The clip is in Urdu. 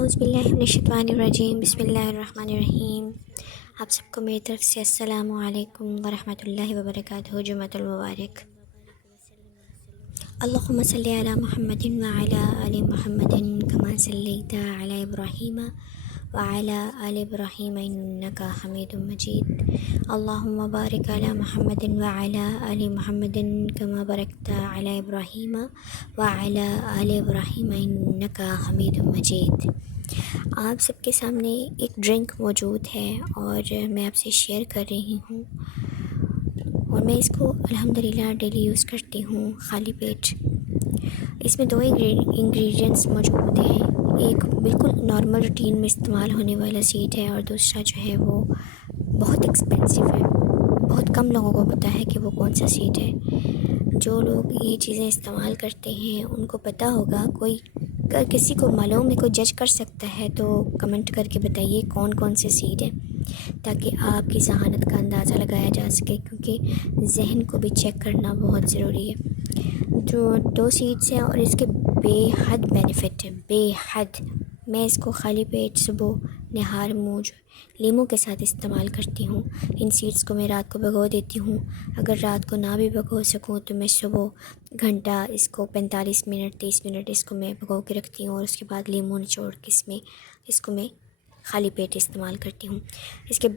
اعوذ باللہ من الشیطان الرجیم، بسم اللہ الرحمن الرحیم۔ آپ سب کو میری طرف سے السلام علیکم ورحمۃ اللہ وبرکاتہ، جمعہ المبارک۔ اللہم صلی علی محمد وعلی آل محمد کما صلیت علی ابراہیم وعلی آل ابراہیم انک حمید مجید۔ اللہم بارک علی محمد وعلی آل محمد کما بارکت علی ابراہیم وعلی آل ابراہیم انک حمید مجید۔ آپ سب کے سامنے ایک ڈرنک موجود ہے اور میں آپ سے شیئر کر رہی ہوں، اور میں اس کو الحمدللہ ڈیلی یوز کرتی ہوں خالی پیٹ۔ اس میں 2 انگریڈینٹس موجود ہیں، ایک بالکل نارمل روٹین میں استعمال ہونے والا سیڈ ہے، اور دوسرا جو ہے وہ بہت ایکسپینسو ہے۔ بہت کم لوگوں کو پتہ ہے کہ وہ کون سا سیڈ ہے۔ جو لوگ یہ چیزیں استعمال کرتے ہیں ان کو پتہ ہوگا۔ کوئی اگر کسی کو معلوم ہے، کوئی جج کر سکتا ہے تو کمنٹ کر کے بتائیے کون کون سے سیڈ ہیں، تاکہ آپ کی ذہانت کا اندازہ لگایا جا سکے، کیونکہ ذہن کو بھی چیک کرنا بہت ضروری ہے۔ جو 2 سیڈس ہیں اور اس کے بے حد بینیفٹ ہے، بے حد۔ میں اس کو خالی پیٹ صبح نہار منہ لیموں کے ساتھ استعمال کرتی ہوں۔ ان سیڈس کو میں رات کو بھگو دیتی ہوں، اگر رات کو نہ بھی بھگو سکوں تو میں صبح گھنٹہ اس کو 45 منٹ 30 منٹ اس کو میں بھگو کے رکھتی ہوں، اور اس کے بعد لیموں نچوڑ کے اس کو میں خالی پیٹ استعمال کرتی ہوں۔ اس کے